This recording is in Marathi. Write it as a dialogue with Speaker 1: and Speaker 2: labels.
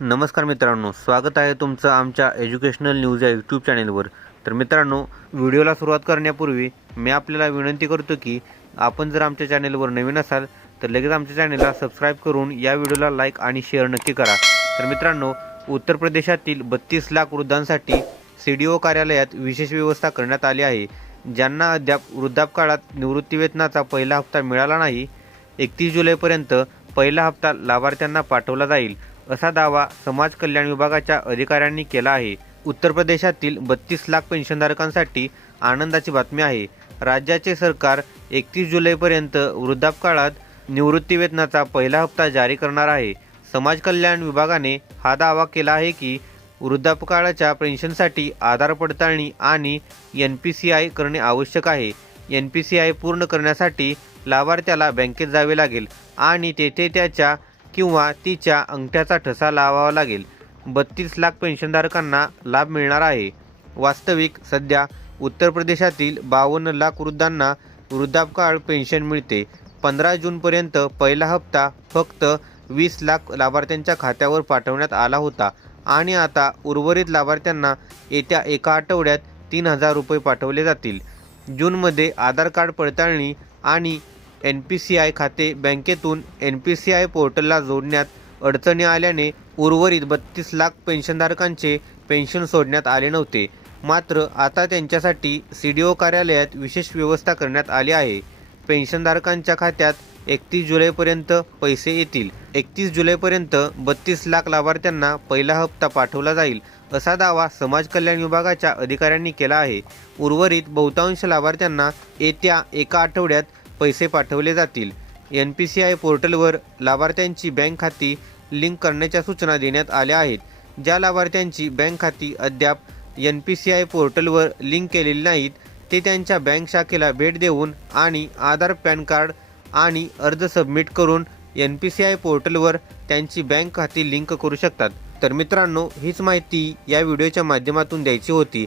Speaker 1: नमस्कार मित्रांनो स्वागत आहे तुमचं आमच्या एज्युकेशनल न्यूज या यूट्यूब चॅनेलवर तर मित्रांनो व्हिडिओला सुरुवात करण्यापूर्वी मी आपल्याला विनंती करतो की आपण जर आमच्या चॅनेलवर नवीन असाल तर लगेच आमच्या चॅनेलला सबस्क्राईब करून या व्हिडिओला लाईक आणि शेअर नक्की करा. तर मित्रांनो उत्तर प्रदेशातील बत्तीस लाख वृद्धांसाठी सी डी ओ कार्यालयात विशेष व्यवस्था करण्यात आली आहे. ज्यांना अद्याप वृद्धापकाळात निवृत्तीवेतनाचा पहिला हप्ता मिळाला नाही एकतीस जुलैपर्यंत पहिला हप्ता लाभार्थ्यांना पाठवला जाईल. असा दावा समाज कल्याण विभागाच्या अधिकाऱ्यांनी केला आहे. उत्तर प्रदेशातील बत्तीस लाख पेन्शनधारकांसाठी आनंदाची बातमी आहे. राज्याचे सरकार एकतीस जुलैपर्यंत वृद्धापकाळात निवृत्तीवेतनाचा पहिला हप्ता जारी करणार आहे. समाज कल्याण विभागाने हा दावा केला आहे की वृद्धापकाळाच्या पेन्शनसाठी आधार पडताळणी आणि एन पी सी आय करणे आवश्यक आहे. एन पी सी आय पूर्ण करण्यासाठी लाभार्थ्याला बँकेत जावे लागेल आणि तेथे त्याच्या किंवा तिच्या अंगठ्याचा ठसा लावावा लागेल. बत्तीस लाख पेन्शनधारकांना लाभ मिळणार आहे. वास्तविक सध्या उत्तर प्रदेशातील बावन्न लाख वृद्धांना वृद्धापकाळ पेन्शन मिळते. पंधरा जूनपर्यंत पहिला हप्ता फक्त वीस लाख लाभार्थ्यांच्या खात्यावर पाठवण्यात आला होता आणि आता उर्वरित लाभार्थ्यांना येत्या एका आठवड्यात तीन हजार रुपये पाठवले जातील. जूनमध्ये आधार कार्ड पडताळणी आणि एन पी सी आय खाते बँकेतून एन पी सी आय पोर्टलला जोडण्यात अडचणी आल्याने उर्वरित बत्तीस लाख पेन्शनधारकांचे पेन्शन सोडण्यात आले नव्हते. मात्र आता त्यांच्यासाठी सी डी ओ कार्यालयात विशेष व्यवस्था करण्यात आली आहे. पेन्शनधारकांच्या खात्यात एकतीस जुलैपर्यंत पैसे येतील. एकतीस जुलैपर्यंत बत्तीस लाख लाभार्थ्यांना पहिला हप्ता पाठवला जाईल असा दावा समाज कल्याण विभागाच्या अधिकाऱ्यांनी केला आहे. उर्वरित बहुतांश लाभार्थ्यांना येत्या एका आठवड्यात पैसे पाठवले जातील. एन पी सी आय पोर्टलवर लाभार्थ्यांची बँक खाती लिंक करण्याच्या सूचना देण्यात आल्या आहेत. ज्या लाभार्थ्यांची बँक खाती अद्याप एन पी सी आय पोर्टलवर लिंक केलेली नाहीत ते त्यांच्या बँक शाखेला भेट देऊन आणि आधार पॅन कार्ड आणि अर्ज सबमिट करून एन पी सी आय पोर्टलवर त्यांची बँक खाती लिंक करू शकतात. तर मित्रांनो हीच माहिती या व्हिडिओच्या माध्यमातून द्यायची होती.